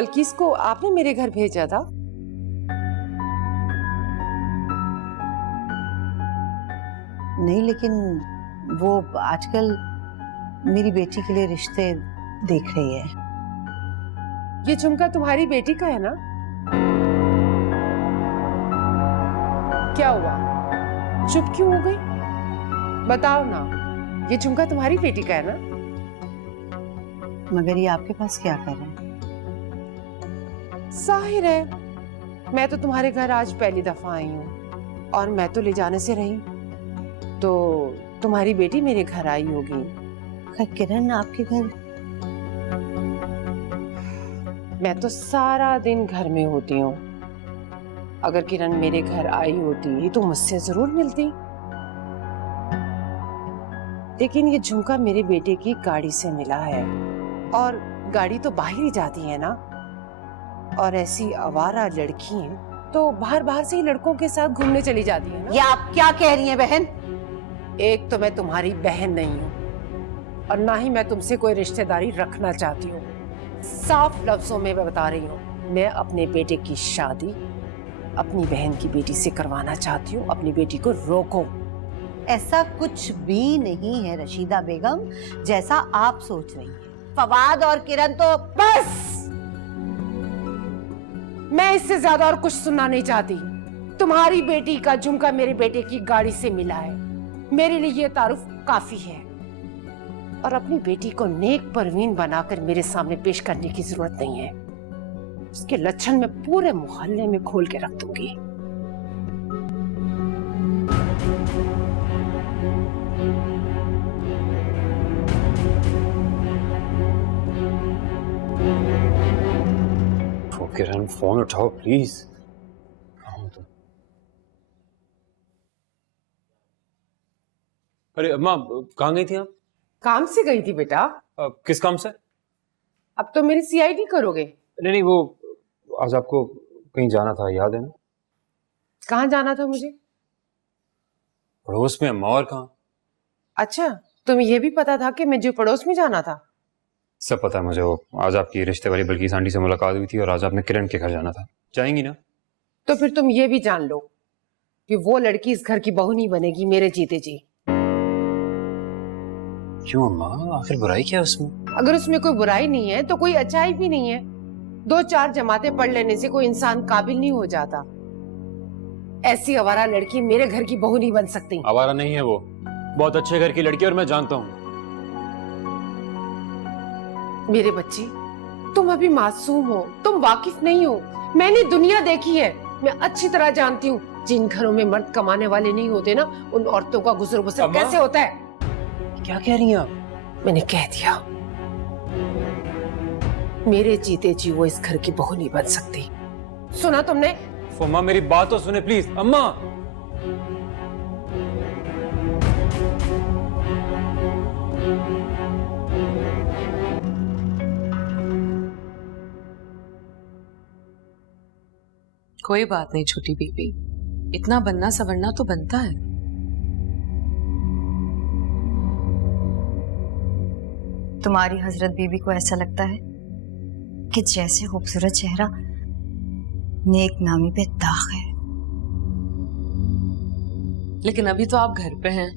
बल्किस को आपने मेरे घर भेजा था? नहीं, लेकिन वो आजकल मेरी बेटी के लिए रिश्ते देख रही है। ये झुमका तुम्हारी बेटी का है ना? क्या हुआ, चुप क्यों हो गई? बताओ ना, ये झुमका तुम्हारी बेटी का है ना? मगर ये आपके पास क्या कर रहे हैं? जाहिर है, मैं तो तुम्हारे घर आज पहली दफा आई हूँ और मैं तो ले जाने से रही, तो तुम्हारी बेटी मेरे घर आई होगी। किरण आपके घर? मैं तो सारा दिन घर में होती हूँ। अगर किरण मेरे घर आई होती तो मुझसे जरूर मिलती। लेकिन ये झुमका मेरे बेटे की गाड़ी से मिला है, और गाड़ी तो बाहर ही जाती है ना, और ऐसी आवारा लड़की हैं तो बाहर बाहर से ही लड़कों के साथ घूमने चली जाती है ना। ये आप क्या कह रही हैं बहन? एक तो मैं तुम्हारी बहन नहीं हूँ और ना ही मैं तुमसे कोई रिश्तेदारी रखना चाहती हूँ। साफ लफ्जों में मैं बता रही हूँ, मैं अपने बेटे की शादी अपनी बहन की बेटी से करवाना चाहती हूँ। अपनी बेटी को रोको। ऐसा कुछ भी नहीं है रशीदा बेगम, जैसा आप सोच रही हैं। फवाद और किरण तो बस, मैं इससे ज्यादा और कुछ सुनना नहीं चाहती। तुम्हारी बेटी का झुमका मेरे बेटे की गाड़ी से मिला है, मेरे लिए ये तारुफ काफी है, और अपनी बेटी को नेक परवीन बनाकर मेरे सामने पेश करने की जरूरत नहीं है। उसके लक्षण मैं पूरे मोहल्ले में खोल के रख दूंगी। किरण, फोन उठाओ प्लीज। अरे अम्मा, कहाँ गई थी आप? काम से गई थी बेटा। किस काम से? अब तो मेरी सीआईडी करोगे? नहीं नहीं, वो आज आपको कहीं जाना था, याद है ना? कहाँ जाना था मुझे? पड़ोस में। अम्मा, और कहाँ? अच्छा, तुम्हें यह भी पता था कि मुझे पड़ोस में जाना था? सब पता है मुझे। वो आज आपकी रिश्ते वाली बल्किस आंटी से मुलाकात हुई थी और आज आपने किरण के घर जाना था। जाएंगी ना? तो फिर तुम ये भी जान लो कि वो लड़की इस घर की बहू नहीं बनेगी मेरे जीते जी। क्यों अम्मा, आखिर बुराई क्या है उसमें? अगर उसमें कोई बुराई नहीं है तो कोई अच्छाई भी नहीं है। 2-4 जमातें पढ़ लेने से कोई इंसान काबिल नहीं हो जाता। ऐसी आवारा लड़की मेरे घर की बहू नहीं बन सकती। आवारा नहीं है वो, बहुत अच्छे घर की लड़की, और मैं जानता हूँ। मेरे बच्चे, तुम अभी मासूम हो, तुम वाकिफ नहीं हो। मैंने दुनिया देखी है, मैं अच्छी तरह जानती हूँ जिन घरों में मर्द कमाने वाले नहीं होते ना, उन औरतों का गुजर बसर कैसे होता है। क्या कह रही हैं आप? मैंने कह दिया, मेरे जीते जी वो इस घर की बहू नहीं बन सकती। सुना तुमने? अम्मा मेरी बात तो सुने प्लीज। अम्मा, कोई बात नहीं छोटी बीबी, इतना बनना सवरना तो बनता है। तुम्हारी हजरत बीबी को ऐसा लगता है कि जैसे खूबसूरत चेहरा नेक नामी पे दाग है। लेकिन अभी तो आप घर पे हैं,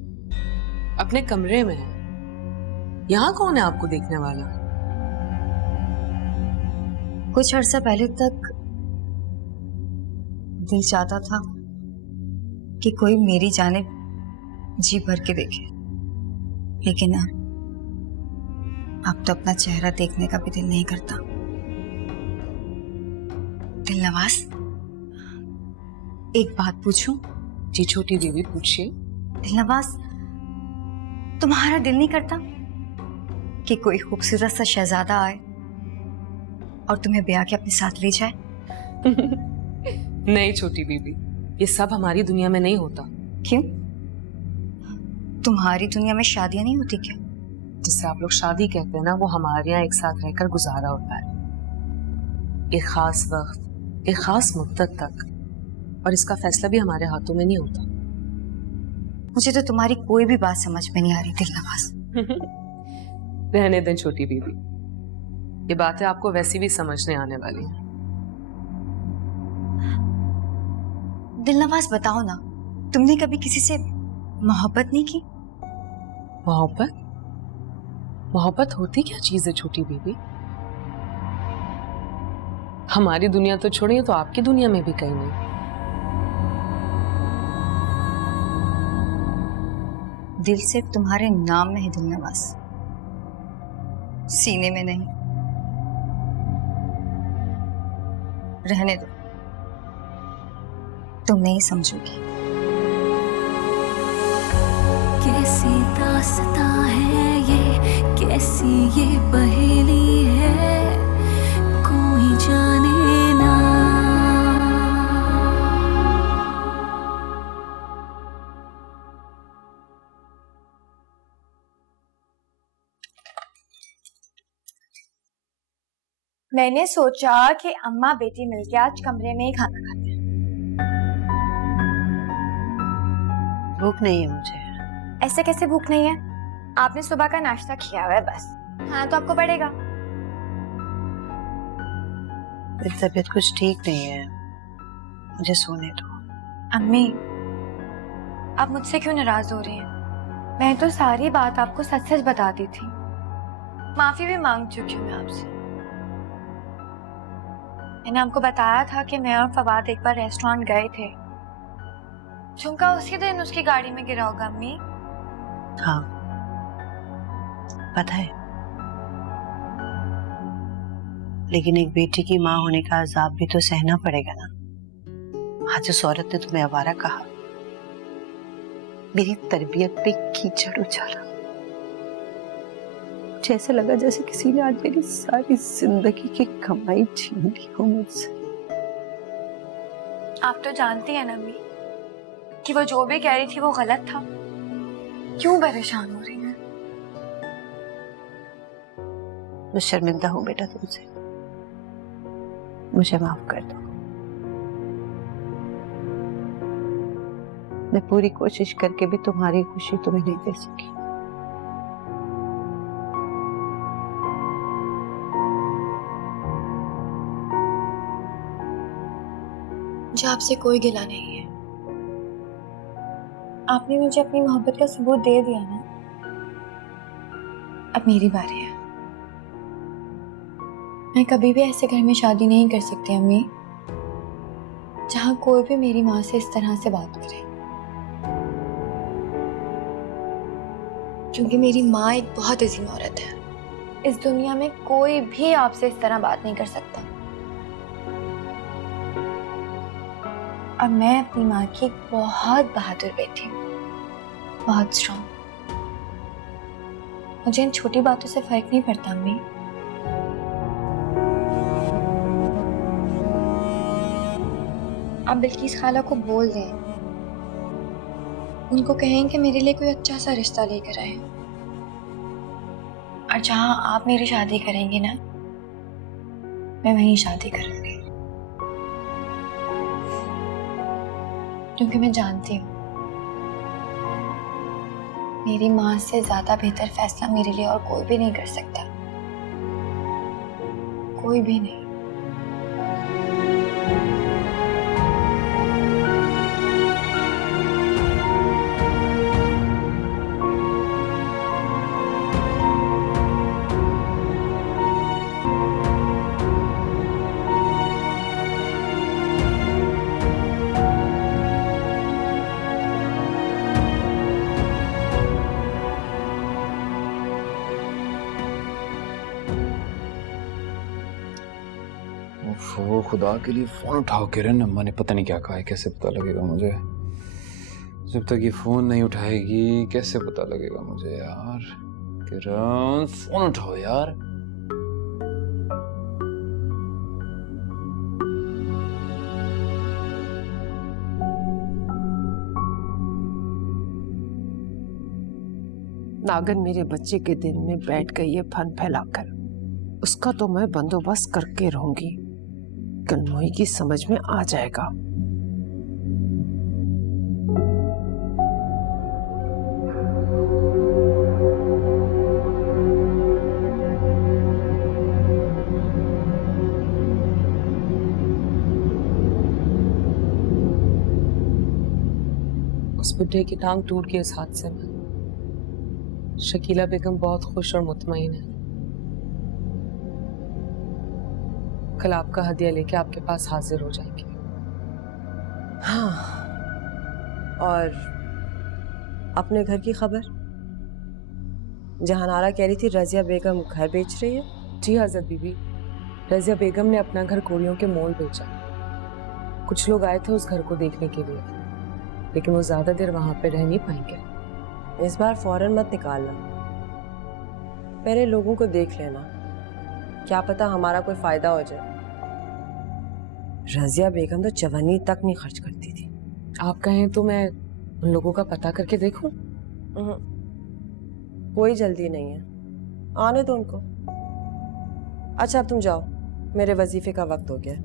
अपने कमरे में हैं। यहाँ कौन है आपको देखने वाला? कुछ अर्सा पहले तक दिल चाहता था कि कोई मेरी जानिब जी भर के देखे, लेकिन अब तो अपना चेहरा देखने का भी दिल नहीं करता। दिलनवाज, एक बात पूछूं? जी छोटी बीबी, पूछिए। दिलनवाज, तुम्हारा दिल नहीं करता कि कोई खूबसूरत सा शहजादा आए और तुम्हें ब्याह के अपने साथ ले जाए? नहीं छोटी बीबी, ये सब हमारी दुनिया में नहीं होता। क्यों? तुम्हारी दुनिया में शादियां नहीं होती क्या? जिससे आप लोग शादी कहते हैं ना, वो हमारे यहाँ एक साथ रहकर गुजारा होता है, एक खास वक्त, एक खास मुद्दत तक, और इसका फैसला भी हमारे हाथों में नहीं होता। मुझे तो तुम्हारी कोई भी बात समझ में नहीं आ रही दिलनवाज। रहने दें छोटी बीबी, ये बातें आपको वैसी भी समझने आने वाली हैं। दिलनवाज बताओ ना, तुमने कभी किसी से मोहब्बत नहीं की? मोहब्बत? मोहब्बत होती क्या चीज है छोटी बीबी? हमारी दुनिया तो छोड़िए, तो आपकी दुनिया में भी कहीं नहीं। दिल सिर्फ तुम्हारे नाम में है दिलनवाज, सीने में नहीं। रहने दो, तुम नहीं समझोगी। कैसी दास्तां है ये, कैसी ये पहेली है, कोई जाने ना। मैंने सोचा कि अम्मा बेटी मिलके आज कमरे में ही खाना खाते हैं। भूख नहीं है मुझे। ऐसे कैसे भूख नहीं है? आपने सुबह का नाश्ता किया हुआ है बस। हाँ तो आपको पड़ेगा। मेरी तबीयत कुछ ठीक नहीं है, मुझे सोने दो। अम्मी, आप मुझसे क्यों नाराज हो रही हैं? मैं तो सारी बात आपको सच सच बता दी थी। माफी भी मांग चुकी हूँ मैं आपसे। मैंने आपको बताया था कि मैं और फवाद एक बार रेस्टोरेंट गए थे। झुमका उसी दिन उसकी गाड़ी में गिरा होगा अम्मी। हाँ पता है, लेकिन एक बेटी की माँ होने का अजाब भी तो सहना पड़ेगा ना। आज उस औरत ने तुम्हें आवारा कहा, मेरी तरबियत पे कीचड़ उछाला। मुझे ऐसा लगा जैसे किसी ने आज मेरी सारी जिंदगी की कमाई छीन ली हो मुझसे। आप तो जानती हैं ना अम्मी कि वो जो भी कह रही थी वो गलत था। क्यों परेशान हो रही हैं? मैं शर्मिंदा हूँ बेटा तुमसे, मुझे माफ कर दो। मैं पूरी कोशिश करके भी तुम्हारी खुशी तुम्हें नहीं दे सकी। मुझे आपसे कोई गिला नहीं है। आपने मुझे अपनी मोहब्बत का सबूत दे दिया ना। अब मेरी बारी है। मैं कभी भी ऐसे घर में शादी नहीं कर सकती अम्मी जहां कोई भी मेरी माँ से इस तरह से बात करे, क्योंकि मेरी माँ एक बहुत अजीम औरत है। इस दुनिया में कोई भी आपसे इस तरह बात नहीं कर सकता। और मैं अपनी माँ की एक बहुत बहादुर बेटी हूँ, बहुत स्ट्रॉन्ग। मुझे इन छोटी बातों से फर्क नहीं पड़ता अम्मी। आप बिल्किस खाला को बोल दें, उनको कहें कि मेरे लिए कोई अच्छा सा रिश्ता लेकर आए। और जहां आप मेरी शादी करेंगी ना, मैं वहीं शादी करूंगी। क्योंकि मैं जानती हूँ मेरी माँ से ज्यादा बेहतर फैसला मेरे लिए और कोई भी नहीं कर सकता, कोई भी नहीं। वो खुदा के लिए फोन उठाओ किरण, अम्मा ने पता नहीं क्या कहा है, कैसे पता लगेगा मुझे? जब तक ये फोन नहीं उठाएगी कैसे पता लगेगा मुझे यार? किरण फोन उठाओ यार। नागन मेरे बच्चे के दिल में बैठ गई है फन फैलाकर। उसका तो मैं बंदोबस्त करके रहूंगी, कल मोही की समझ में आ जाएगा। उस बुढ़े की टांग टूट गई इस हादसे में। शकीला बेगम बहुत खुश और मुतमईन है। कल आपका हदिया लेके आपके पास हाजिर हो जाएंगे। हाँ, और अपने घर की खबर? जहानारा कह रही थी रजिया बेगम घर बेच रही है। जी हजरत बीबी, रजिया बेगम ने अपना घर कोड़ियों के मोल बेचा। कुछ लोग आए थे उस घर को देखने के लिए, लेकिन वो ज्यादा देर वहां पे रह नहीं पाएंगे। इस बार फौरन मत निकालना, पहले लोगों को देख लेना, क्या पता हमारा कोई फायदा हो जाए। रजिया बेगम तो चवन्नी तक नहीं खर्च करती थी। आप कहें तो मैं उन लोगों का पता करके देखूं? कोई जल्दी नहीं है, आने दो उनको। अच्छा अब तुम जाओ, मेरे वजीफे का वक्त हो गया।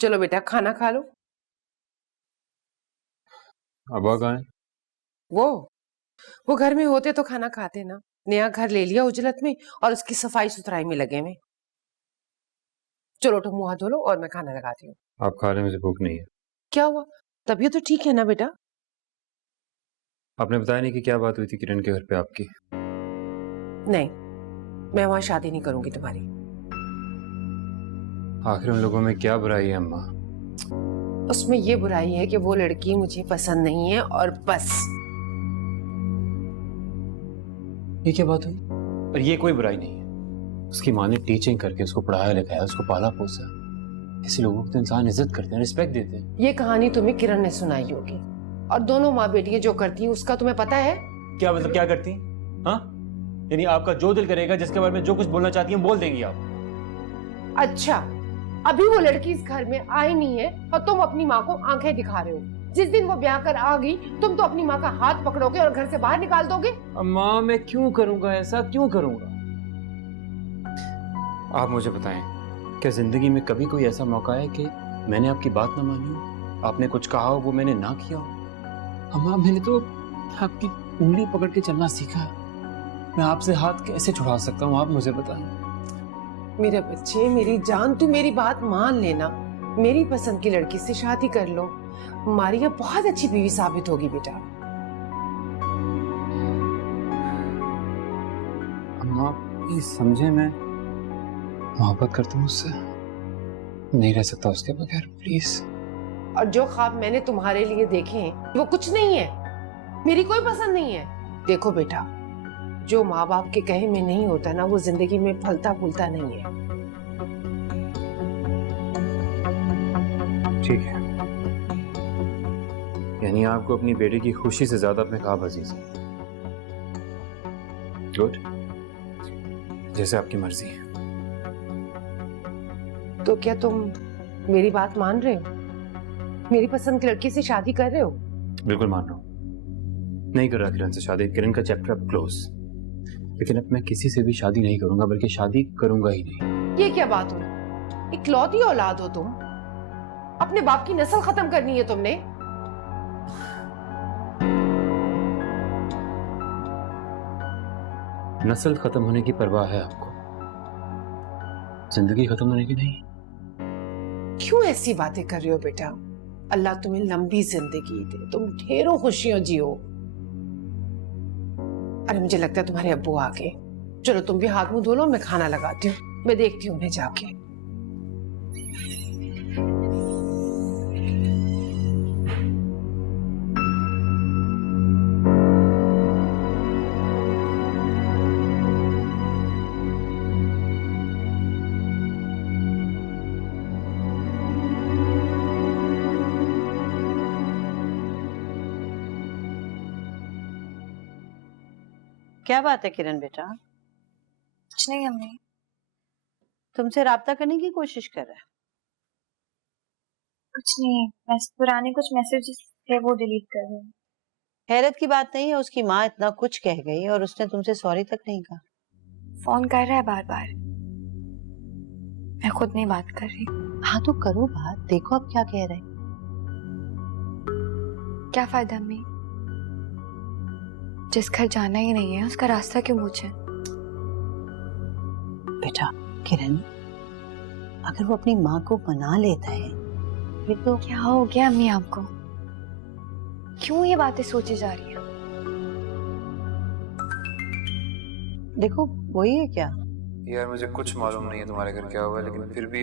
चलो बेटा खाना खा लो। अब्बा कहाँ है? वो घर में होते तो खाना खाते ना। नया घर ले लिया उजलत में और उसकी सफाई सुथराई में लगे में। चलो उठो, मुंह हाथ धो लो और मैं खाना लगाती हूँ। आप खा रहे, मुझे भूख नहीं है। क्या हुआ? तबीयत तो ठीक है ना बेटा? आपने बताया नहीं कि क्या बात हुई थी किरण के घर पे आपकी? नहीं, मैं वहां शादी नहीं करूंगी तुम्हारी। आखिर उन लोगों में क्या बुराई है अम्मा? उसमें ये बुराई है कि वो लड़की मुझे पसंद नहीं है और बस। ये क्या बात हुई? और ये कोई बुराई नहीं है। उसकी माँ ने टीचिंग करके उसको पढ़ाया लिखाया, उसको पाला पोसा। ऐसे लोगों को तो इंसान इज्जत करते हैं, रिस्पेक्ट देते हैं। ये कहानी तुम्हें किरण ने सुनाई होगी, और दोनों माँ बेटियां जो करती हैं उसका तुम्हें पता है? क्या मतलब क्या करती? हाँ, यानी आपका जो दिल करेगा, जिसके बारे में जो कुछ बोलना चाहती हैं बोल देंगी आप? अच्छा, अभी वो लड़की इस घर में आई नहीं है और तुम अपनी माँ को आंखें दिखा रहे हो। जिस दिन वो ब्याह कर आ गई तुम तो अपनी माँ का हाथ पकड़ोगे और घर से बाहर निकाल दोगे। अम्मा मैं क्यों करूंगा ऐसा, क्यों करूंगा? आप मुझे बताएं, क्या जिंदगी में कभी कोई ऐसा मौका है कि मैंने आपकी बात ना मानी हो, आपने कुछ कहा हो वो मैंने ना किया हो? अम्मा मैंने तो आपकी उंगली पकड़ के चलना सीखा है, मैं आपसे हाथ कैसे छुड़ा सकता हूँ आप मुझे बताएं। मेरे बच्चे, मेरी जान, तू मेरी बात मान लेना। मेरी पसंद की लड़की से शादी कर लो। मारिया बहुत अच्छी बीवी साबित होगी बेटा। अम्मा प्लीज समझे, मैं मोहब्बत करता हूँ उससे, नहीं रह सकता उसके बगैर, प्लीज। और जो ख्वाब मैंने तुम्हारे लिए देखे हैं वो कुछ नहीं है, मेरी कोई पसंद नहीं है। देखो बेटा, जो माँ बाप के कहे में नहीं होता ना वो जिंदगी में फलता फूलता नहीं है। ठीक है, यानी आपको अपनी बेटी की खुशी से ज्यादा अपने ख्वाब अजीज है। गुड, जैसे आपकी मर्जी है। तो क्या तुम मेरी बात मान रहे हो? मेरी पसंद की लड़की से शादी कर रहे हो? बिल्कुल मान रहा हूँ, नहीं कर रहा किरण से शादी। किरण का चैप्टर अब क्लोज। लेकिन अब मैं किसी से भी शादी नहीं करूंगा, बल्कि शादी करूंगा ही नहीं। ये क्या बात हुई? इकलौती औलाद हो तुम, अपने बाप की नस्ल खत्म करनी है तुमने। नस्ल खत्म होने की परवाह है आपको, जिंदगी खत्म होने की नहीं। क्यों ऐसी बातें कर रहे हो बेटा? अल्लाह तुम्हें लंबी जिंदगी दे, तुम ढेरों खुशियां जियो। अरे मुझे लगता है तुम्हारे अब्बू आ गए। चलो तुम भी हाथ मुंह धो लो, मैं खाना लगाती हूँ, मैं देखती हूँ उन्हें जाके। क्या बात है किरण बेटा? कुछ नहीं अम्मी। तुमसे राब्ता करने की कोशिश कर रहा है। कुछ नहीं, बस पुराने कुछ मैसेजेस थे वो डिलीट कर रही हूँ। हैरत की बात नहीं है, उसकी माँ इतना कुछ कह गई और उसने तुमसे सॉरी तक नहीं कहा। फोन कर रहा है बार बार, मैं खुद नहीं बात कर रही। हाँ तो करो बात, देखो अब क्या कह रहे। क्या फायदा अम्मी, जिस घर जाना ही नहीं है उसका रास्ता क्यों पूछे। बेटा किरण, अगर वो अपनी माँ को मना लेता है फिर तो क्या हो गया अम्मी आपको, क्यों ये बातें सोची जा रही है। देखो वही है क्या। यार मुझे कुछ मालूम नहीं है तुम्हारे घर क्या हुआ, लेकिन फिर भी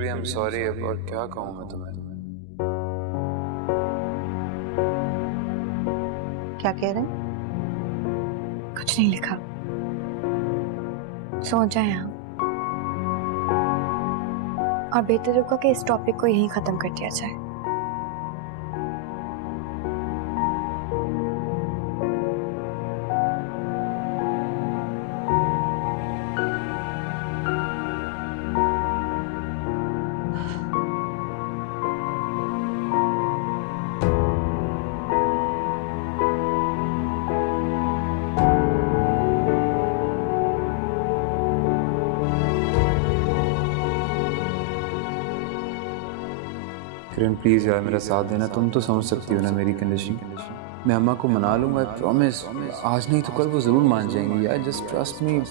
आई एम सॉरी। अब और क्या कहूँ मैं तुम्हें। क्या कह रहे हैं? कुछ नहीं लिखा, सो जाए आप, और बेहतर होगा कि इस टॉपिक को यहीं खत्म कर दिया जाए। किरण प्लीज यार मेरा साथ देना, तुम तो समझ सकती हो ना मेरी कंडीशन। मैं अम्मा को मना लूंगा, आई प्रॉमिस। आज नहीं तो कल वो जरूर मान जाएंगी यार, जस्ट ट्रस्ट मी।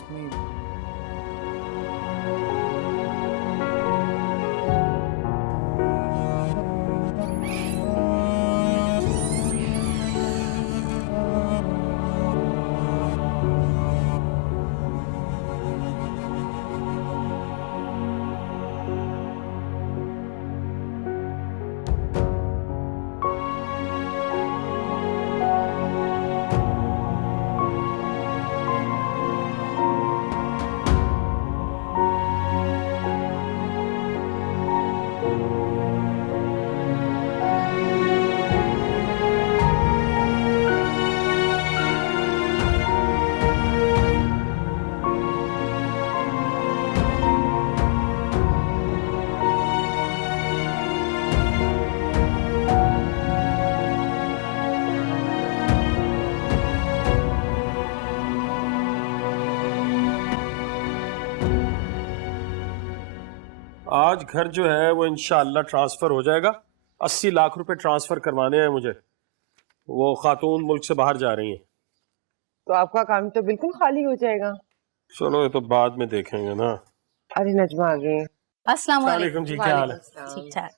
आज घर जो है वो इंशाअल्लाह ट्रांसफर हो जाएगा। 80 लाख रुपए ट्रांसफर करवाने हैं मुझे। वो खातून मुल्क से बाहर जा रही हैं। तो आपका काम तो बिल्कुल खाली हो जाएगा। चलो ये तो बाद में देखेंगे ना। अरे नजमा आ गए। अस्सलाम वालेकुम जी, क्या हाल है? ठीक ठाक।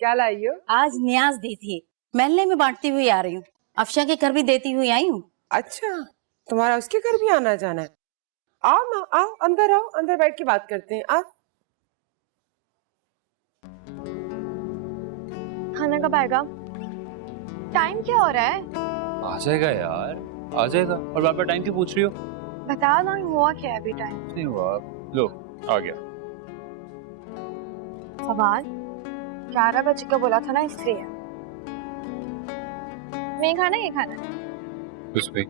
क्या लाई हो? आज न्याज दी थी, महल्ले में बांटती हुई आ रही हूँ। अफशा के घर भी देती हुई आई हूँ। अच्छा, तुम्हारा उसके घर भी आना जाना है। आओ ना, आओ अंदर बैठ के बात करते हैं। आओ। खाना कब आएगा? टाइम क्या हो रहा है? आ जाएगा यार, आ जाएगा। और बार बार टाइम क्यों पूछ रही हो? बता ना, हुआ क्या है अभी? टाइम नहीं हुआ। लो आ गया। सवाल 11 बजे का बोला था ना, इसलिए। नहीं खाना, ये खाना है। उस पे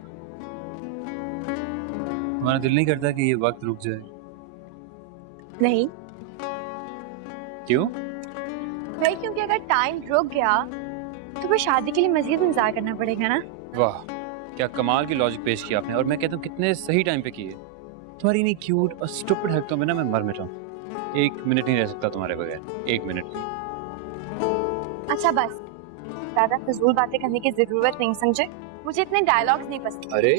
हमारा दिल नहीं करता कि ये वक्त रुक जाए। नहीं क्यों? भाई, क्योंकि अगर टाइम रुक गया तो फिर शादी के लिए मजीद इंतजार करना पड़ेगा ना। वाह क्या कमाल की लॉजिक पेश किया आपने, और मैं कहता हूँ कितने सही टाइम पे किए। तुम्हारी नहीं क्यूट और स्टूपिड हरकतों में ना मैं मर मिटा हूँ। 1 मिनट नहीं रह सकता तुम्हारे बगैर, 1 मिनट। अच्छा बस, ज्यादा फजूल बातें करने की जरूरत नहीं, समझे? मुझे इतने डायलॉग्स नहीं पसंद। अरे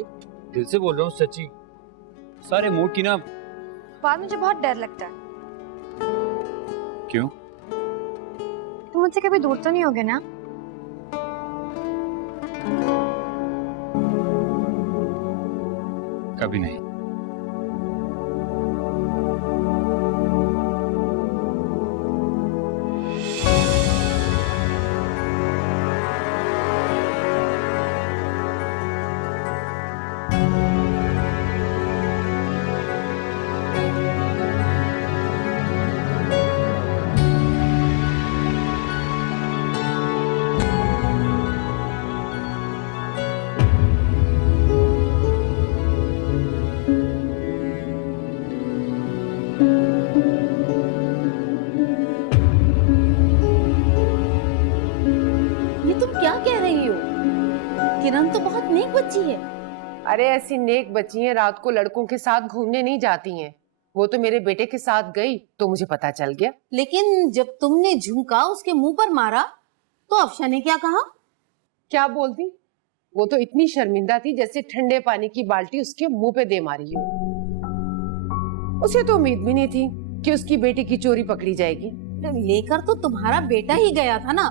दिल से बोल रहा हूँ सच्ची, सारे मूड की ना। बाद मुझे बहुत डर लगता है। क्यों? तुम मुझसे कभी दूर तो नहीं होगे ना? कभी नहीं। किरण तो बहुत नेक बच्ची है। अरे ऐसी नेक बच्ची हैं रात को लड़कों के साथ घूमने नहीं जाती हैं। वो तो मेरे बेटे के साथ गई तो मुझे पता चल गया। लेकिन जब तुमने झुमका उसके मुंह पर मारा तो अफशा ने क्या कहा? क्या बोलती? वो तो इतनी शर्मिंदा थी जैसे ठंडे पानी की बाल्टी उसके मुंह पे दे मारी हो। उसे तो उम्मीद भी नहीं थी कि उसकी बेटी की चोरी पकड़ी जाएगी। लेकर तो तुम्हारा बेटा ही गया था ना,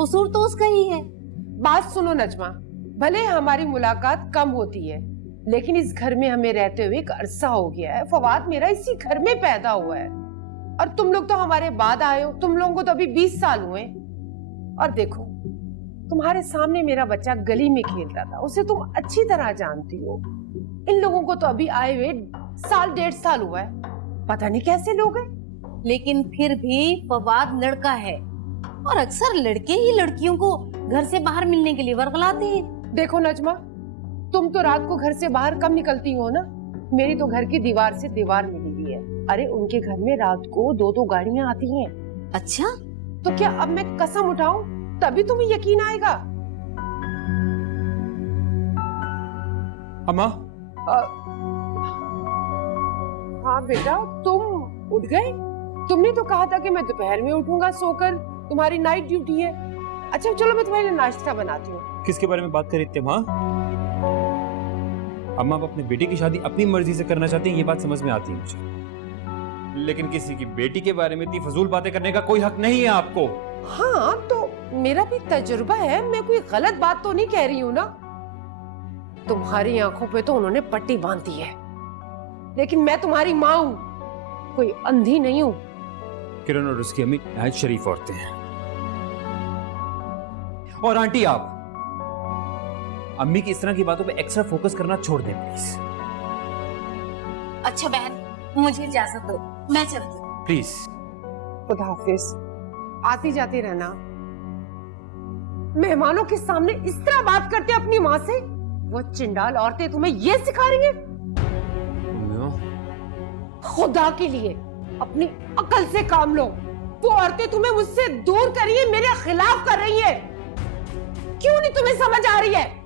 कसूर तो उसका ही है। बात सुनो नजमा, भले हमारी मुलाकात कम होती है लेकिन इस घर में हमें रहते हुए एक अरसा हो गया है। फवाद मेरा इसी घर में पैदा हुआ है और तुम लोग तो हमारे बाद आए हो। तुम लोगों को तो अभी 20 साल हुए और देखो तुम्हारे सामने मेरा बच्चा गली में खेलता था, उसे तुम अच्छी तरह जानती हो। इन लोगों को तो अभी आए हुए 1.5 साल हुआ है, पता नहीं कैसे लोग हैं। लेकिन फिर भी फवाद लड़का है और अक्सर लड़के ही लड़कियों को घर से बाहर मिलने के लिए वर्गलाते हैं। देखो नजमा, तुम तो रात को घर से बाहर कम निकलती हो ना, मेरी तो घर की दीवार से दीवार मिली हुई है। अरे उनके घर में रात को 2-2 गाड़ियां आती हैं। अच्छा, तो क्या अब मैं कसम उठाऊं तभी तुम्हें यकीन आएगा? अम्मा, हाँ बेटा, तुम उठ गए? तुमने तो कहा था कि मैं दोपहर में उठूंगा सोकर, तुम्हारी नाइट ड्यूटी है। अच्छा चलो मैं तुम्हारे लिए नाश्ता बनाती हूँ। किसके बारे में बात कर रही थी माँ? अम्मा, आप अपने बेटे की शादी अपनी मर्जी से करना चाहती हैं, ये बात समझ में आती है मुझे, लेकिन किसी की बेटी के बारे में इतनी फजूल बातें करने का कोई हक नहीं है आपको। हाँ तो मेरा भी तजुर्बा है, मैं कोई गलत बात तो नहीं कह रही हूँ ना। तुम्हारी आंखों पे तो उन्होंने पट्टी बांध दी है, लेकिन मैं तुम्हारी माँ हूँ, कोई अंधी नहीं हूँ। किरण और उसकी अम्मी नहायत शरीफ औरतें हैं। और आंटी, आप अम्मी की इस तरह की बातों पे एक्स्ट्रा फोकस करना छोड़ दें प्लीज। अच्छा बहन, मुझे इजाजत दो, मैं चलती हूँ। प्लीज। खुदा हाफिज। आती जाती रहना। मेहमानों के सामने इस तरह बात करते अपनी माँ से? वो चिंडाल औरतें तुम्हें ये सिखा रही हैं? खुदा के लिए अपनी अकल से काम लो। वो औरतें तुम्हें मुझसे दूर कर रही है, मेरे खिलाफ कर रही है। क्यों नहीं तुम्हें समझ आ रही है?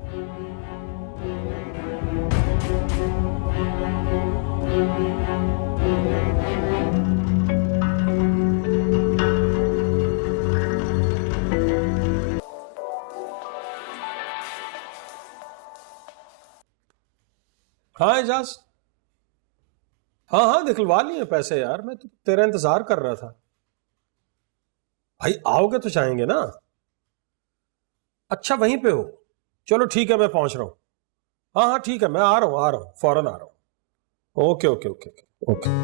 हाँ एजाज, हाँ हाँ दिखलवा लिए पैसे यार, मैं तो तेरा इंतजार कर रहा था। भाई आओगे तो जाएंगे ना? अच्छा वहीं पे हो, चलो ठीक है मैं पहुंच रहा हूँ। हाँ हाँ ठीक है, मैं आ रहा हूँ फौरन आ रहा हूँ। Okay okay okay okay okay.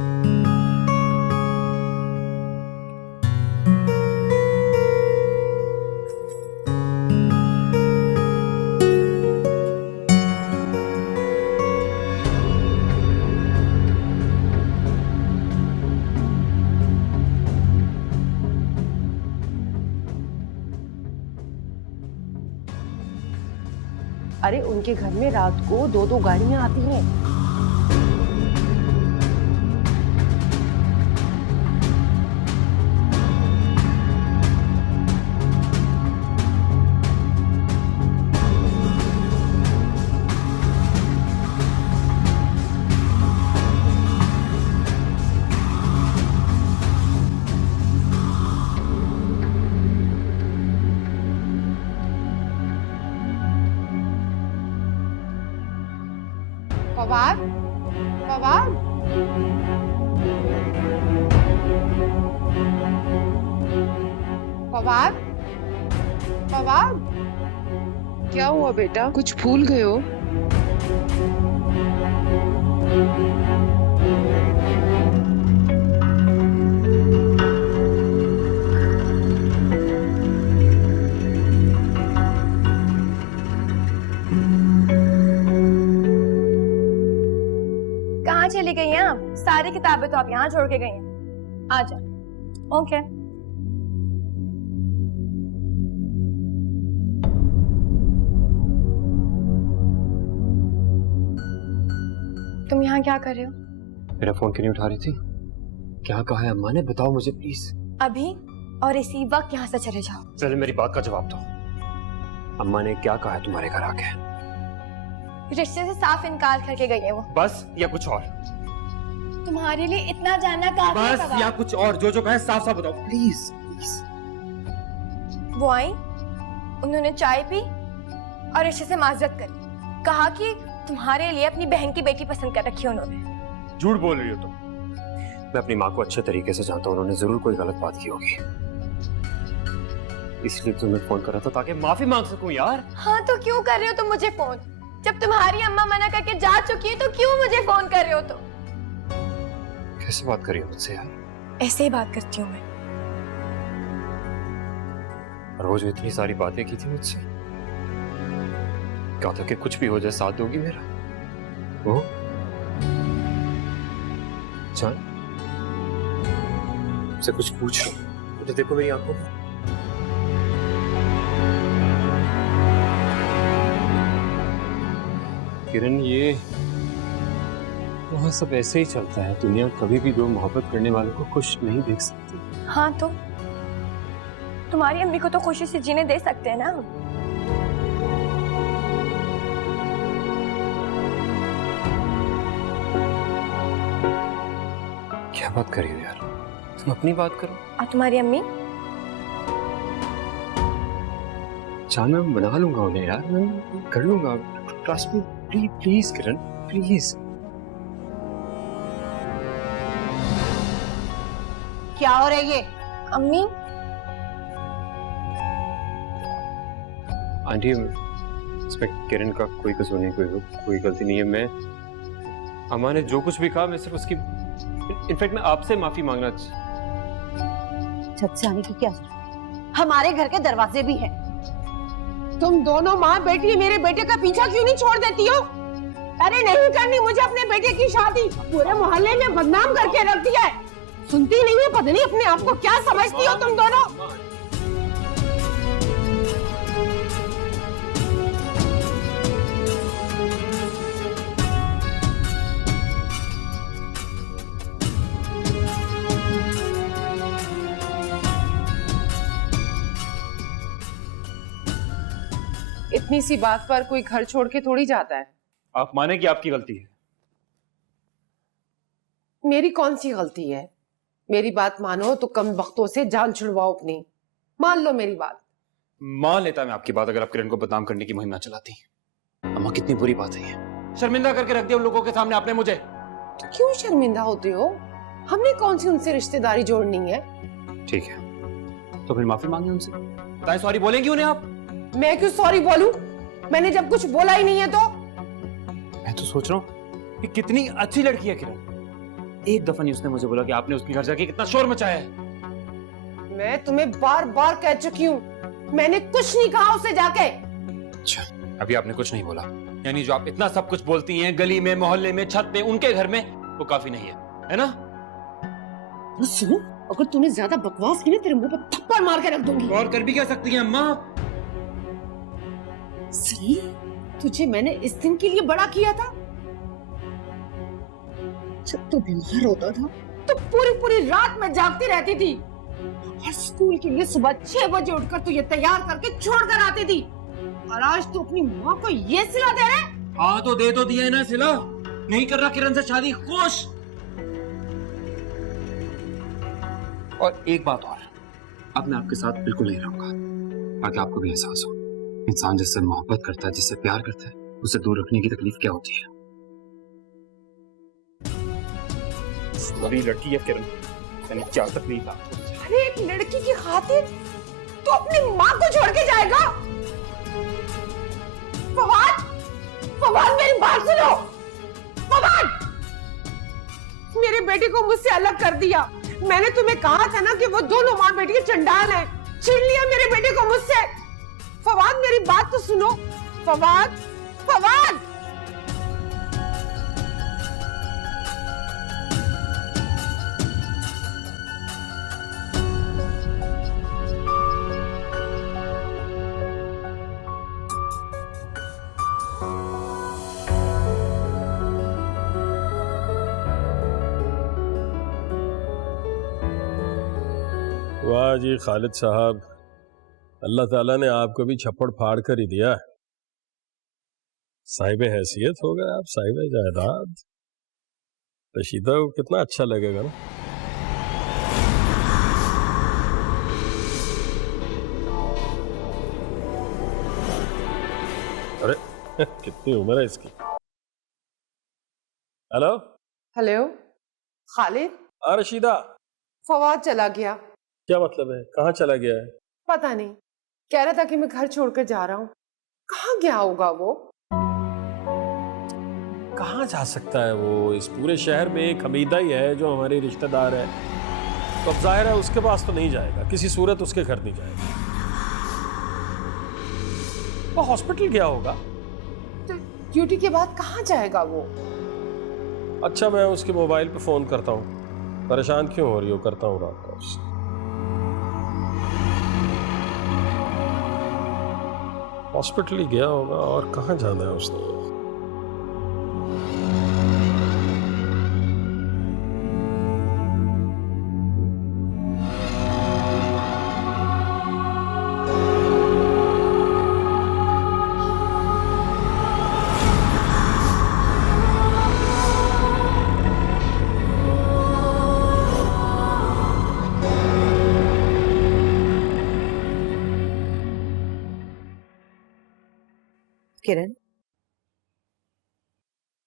अरे उनके घर में रात को 2-2 गाड़ियां आती हैं। फवाद, फवाद, फवाद, फवाद, क्या हुआ बेटा? कुछ भूल गए हो? कहाँ चली गई हैं आप? सारी किताबें तो आप यहाँ छोड़ के गई हैं। आ जाओ। ओके। तुम यहाँ क्या कर रहे हो? मेरा फोन क्यों नहीं उठा रही थी? क्या कहा है अम्मा ने, बताओ मुझे प्लीज। अभी और इसी वक्त यहाँ से चले जाओ। पहले मेरी बात का जवाब दो। अम्मा ने क्या कहा है तुम्हारे घर आके? रिश्ते से साफ इनकार करके गई है वो। बस या कुछ और? तुम्हारे लिए इतना जानना काफी है बस फवाद। या कुछ और? जो कहे साफ साफ बताओ प्लीज प्लीज। वो आई, उन्होंने चाय पी और रिश्ते से माजरत करी। कहा कि तुम्हारे लिए अपनी बहन की बेटी पसंद कर रखी है उन्होंने। झूठ बोल रही हो तुम। मैं अपनी माँ को अच्छे तरीके से जानता हूँ, उन्होंने जरूर कोई गलत बात की होगी, इसलिए तुम्हें फोन कर रहा था ताकि माफी मांग सकूं यार। हाँ तो क्यों कर रहे हो तुम मुझे फोन? जब तुम्हारी अम्मा मना करके जा चुकी है तो क्यों मुझे फोन कर रहे हो तुम? कैसे बात करी हो मुझसे यार? ऐसे ही बात करती हूँ मैं। रोज इतनी सारी बातें की थी मुझसे, कहा था कि कुछ भी हो जाए साथ दोगी मेरा। वो जान, मुझसे कुछ पूछ लो, मुझे देखो मेरी आंखों में। किरण, ये वहाँ सब ऐसे ही चलता है। दुनिया कभी भी दो मोहब्बत करने वालों को खुश नहीं देख सकती। हाँ तो तुम्हारी अम्मी को तो खुशी से जीने दे सकते हैं ना। क्या बात करी हो यार, तुम अपनी बात करो। और तुम्हारी अम्मी? जाना बना लूंगा उन्हें यार, मैं कर लूंगा। Trust me, please please Kiran please. क्या हो रहा है ये? अम्मी आंटी, इसमें किरण का कोई कसूर नहीं, कोई गलती नहीं है। मैं अम्मा ने जो कुछ भी कहा, मैं सिर्फ उसकी, इनफैक्ट मैं आपसे माफी मांगना। छत से आने की क्या जरूरत? हमारे घर के दरवाजे भी हैं। तुम दोनों माँ बेटी मेरे बेटे का पीछा क्यों नहीं छोड़ देती हो? अरे नहीं करनी मुझे अपने बेटे की शादी, पूरे मोहल्ले में बदनाम करके रख दिया है। सुनती नहीं हो, पता नहीं अपने आप को क्या समझती हो तुम दोनों। इतनी सी बात पर कोई घर छोड़ के थोड़ी जाता है। आप माने कि आपकी गलती है? मेरी कौन सी गलती है? मेरी बात मानो तो कम वक्तों से जान छुड़वाओ अपनी। मान लो मेरी बात। मान लेता मैं आपकी बात, अगर आप किरण को बदनाम करने की मुहिम ना चलाती। अम्मा, कितनी बुरी बात है ये, शर्मिंदा करके रख दिया उन लोगों के सामने आपने मुझे। तो क्यों शर्मिंदा होते हो? हमने कौन सी उनसे रिश्तेदारी जोड़नी है? ठीक है, तो फिर माफी मांगे उनसे, बताएं, सॉरी बोलेंगी उन्हें आप? मैं क्यों सॉरी बोलूं? मैंने जब कुछ बोला ही नहीं है तो। मैं तो सोच रहा हूँ कि कितनी अच्छी लड़की है किरण। एक दफा नहीं उसने मुझे बोला कि आपने उसके घर जाके कितना शोर मचाया है। मैं तुम्हें बार बार कह चुकी हूँ, मैंने कुछ नहीं कहा उसे जाके। अच्छा, अभी आपने कुछ नहीं बोला, यानी जो आप इतना सब कुछ बोलती हैं गली में, मोहल्ले में, छत पे, उनके घर में, वो काफी नहीं है ना? सुनो, अगर तूने ज्यादा बकवास की ना, तेरे मुंह पे थप्पड़ मार के रख दूंगी। और कर भी क्या सकती हैं अम्मा? सही, तुझे मैंने इस दिन के लिए बड़ा किया था। जब तू बीमार होता था तो पूरी पूरी रात में जागती रहती थी, और स्कूल के लिए सुबह 6 बजे उठकर तू ये तैयार करके छोड़ कर आती थी। और आज तू अपनी माँ को ये सिला दे रहे? हाँ तो दे तो दिया है ना सिला। नहीं कर रहा किरण से शादी, खुश। और एक बात और, अब मैं आपके साथ बिल्कुल नहीं रहूंगा, ताकि आपको भी एहसास हो इंसान जिससे मोहब्बत करता है, जिससे प्यार करता है, उसे दूर रखने की तकलीफ क्या होती है। बड़ी लड़की है किरण, मैंने क्या तकलीफ आपको? अरे एक लड़की की खातिर तू अपनी माँ को छोड़ के जाएगा? फवाद, फवाद मेरी बात सुनो। फवाद, मेरे बेटे को मुझसे अलग कर दिया। मैंने तुम्हें कहा था ना कि वो दोनों माँ बेटी के चंडाल हैं। छीन लिया मेरे बेटे को मुझसे। फवाद मेरी बात तो सुनो। फवाद, फवाद। वाह जी खालिद साहब, अल्लाह ताला ने आपको भी छप्पड़ फाड़ कर ही दिया है। साहिब हैसियत हो गए आप, साहिब जायदाद। रशीदा को कितना अच्छा लगेगा ना। अरे कितनी उम्र है इसकी। Hello hello Khalid, Rashida. फवाद चला गया। क्या मतलब है, कहाँ चला गया है? पता नहीं, कह रहा था कि मैं घर छोड़कर जा रहा हूँ। कहाँ गया होगा वो? कहाँ जा सकता है वो? इस पूरे शहर में एक हमीदा ही है जो हमारी रिश्तेदार है, तो अब जाहिर है उसके पास तो नहीं जाएगा, किसी सूरत उसके घर नहीं जाएगा। वो हॉस्पिटल गया होगा। तो ड्यूटी के बाद कहाँ जाएगा वो? अच्छा, मैं उसके मोबाइल पे फोन करता हूँ। परेशान क्यों हो रही हो, करता हूँ रात को उससे। हॉस्पिटल ही गया होगा, और कहाँ जाना है उसने? किरण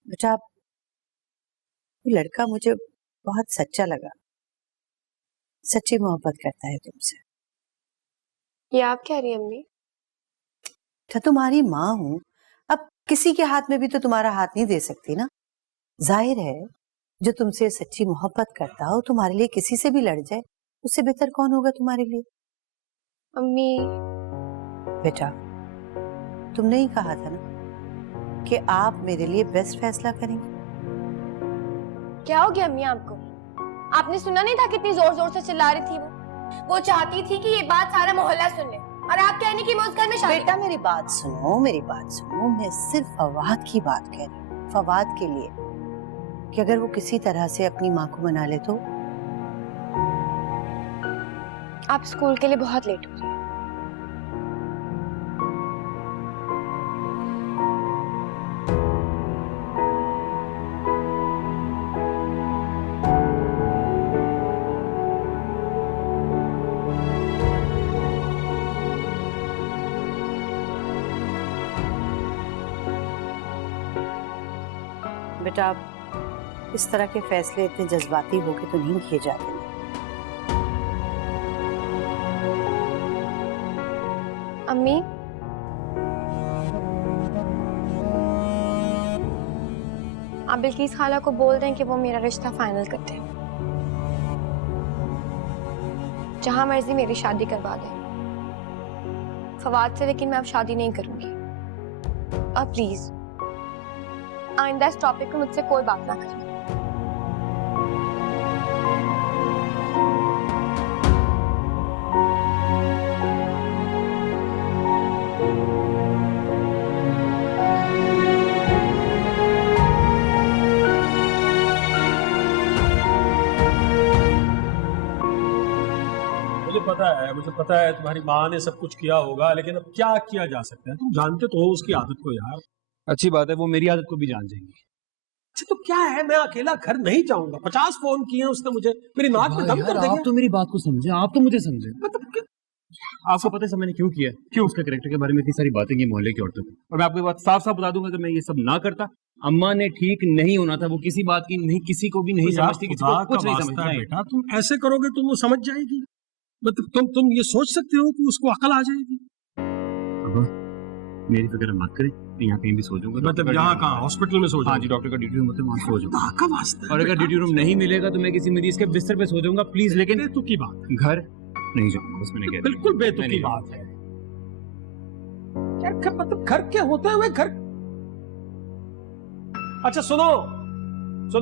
बेटा, ये लड़का मुझे बहुत सच्चा लगा, सच्ची मोहब्बत करता है तुमसे। ये आप कह रही हैं अम्मी? तो तुम्हारी माँ हूं, अब किसी के हाथ में भी तो तुम्हारा हाथ नहीं दे सकती ना। जाहिर है जो तुमसे सच्ची मोहब्बत करता हो तुम्हारे लिए किसी से भी लड़ जाए, उससे बेहतर कौन होगा तुम्हारे लिए? अम्मी बेटा, तुमने ही कहा था ना कि आप मेरे लिए बेस्ट फैसला करेंगे। क्या हो गया अम्मी आपको? आपने सुना नहीं था कितनी जोर जोर से चिल्ला रही थी वो चाहती थी कि ये बात सारा मोहल्ला सुन ले, और आप कहने की मैं उस घर में शादी। बेटा मेरी बात सुनो, मेरी बात सुनो। मैं सिर्फ फवाद की बात कह रही हूँ, फवाद के लिए, कि अगर वो किसी तरह से अपनी माँ को मना ले तो। आप स्कूल के लिए बहुत लेट हो रही हैं। बेटा अब इस तरह के फैसले इतने जज्बाती होके तो नहीं किए जाते। अम्मी आप बिल्किस खाला को बोल दें कि वो मेरा रिश्ता फाइनल कर दें, जहां मर्जी मेरी शादी करवा दें फवाद से, लेकिन मैं अब शादी नहीं करूंगी। अब प्लीज आइंदा इस टॉपिक पे मुझसे कोई बात ना करें। मुझे पता है तुम्हारी माँ ने सब कुछ किया होगा, लेकिन अब क्या किया जा सकता है? तुम जानते तो हो उसकी आदत को यार। अच्छी बात है, वो मेरी आदत को भी जान जाएंगी। अच्छा तो क्या है, मैं अकेला घर नहीं जाऊंगा। 50 फोन किए उसने मुझे, मेरी नाक में दम कर देंगे। आप तो मेरी बात को समझे, आप तो मुझे समझे। आपको पता है सब मैंने क्यों किया? क्यों? उसके कैरेक्टर के बारे में इतनी सारी बातें की मोहल्ले की औरतों को, और मैं आपको बात साफ साफ बता दूंगा कि मैं ये सब ना करता, अम्मा ने ठीक नहीं होना था। वो किसी बात की नहीं, किसी को भी नहीं समझती, किसी को कुछ नहीं समझता है। बेटा तुम ऐसे करोगे तो वो समझ जाएगी। मतलब तुम ये सोच सकते हो कि उसको अकल आ जाएगी? मेरी फिक्र मत करें, यहाँ कहीं भी सो जाऊंगा। मतलब यहाँ कहाँ, हॉस्पिटल में सो जाऊंगा? हाँ जी, डॉक्टर का ड्यूटी रूम होता है, वहाँ सो जाऊंगा। आपका वास्ता है। और अगर ड्यूटी रूम नहीं मिलेगा तो मैं किसी मरीज के बिस्तर पे सो जाऊंगा, प्लीज। लेकिन बेतुकी बात, घर नहीं जाऊंगा, बस मैंने कह दिया। बिल्कुल बेतुकी बात है यार। मतलब घर के होते हुए घर। अच्छा सुनो,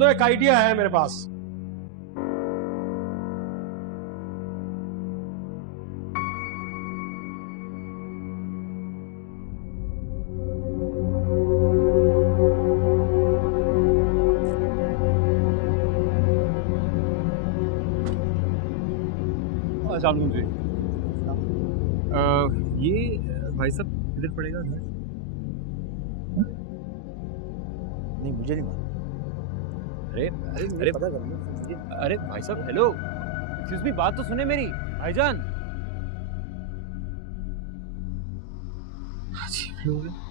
एक आइडिया है मेरे पास। जी ये भाई साहब किधर पड़ेगा घर? नहीं मुझे नहीं मालूम। अरे अरे मुझे अरे पता करना। अरे भाई साहब हेलो, एक्सक्यूज मी, बात तो सुने मेरी भाईजान। अजीब लोग हैं।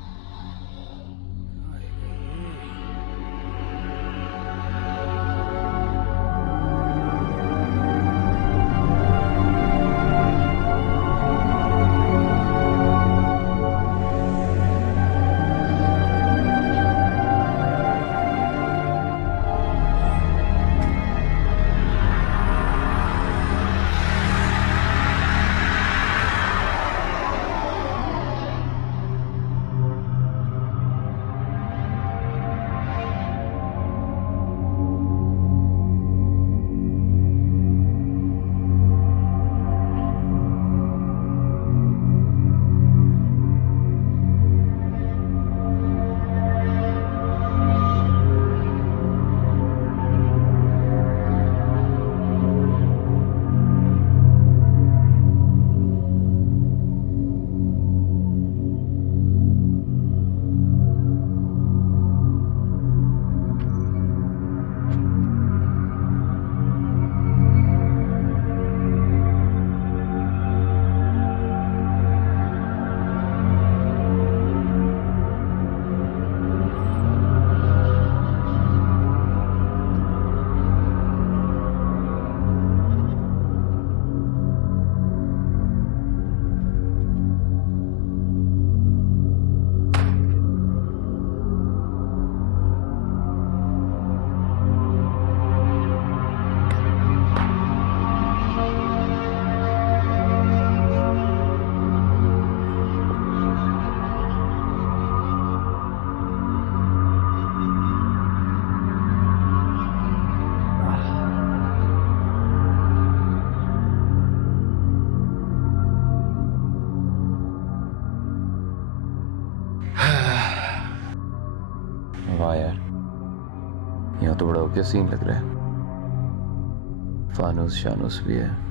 वाह यार, यहाँ तो बड़ा ओके सीन लग रहा है। फानूस शानूस भी है।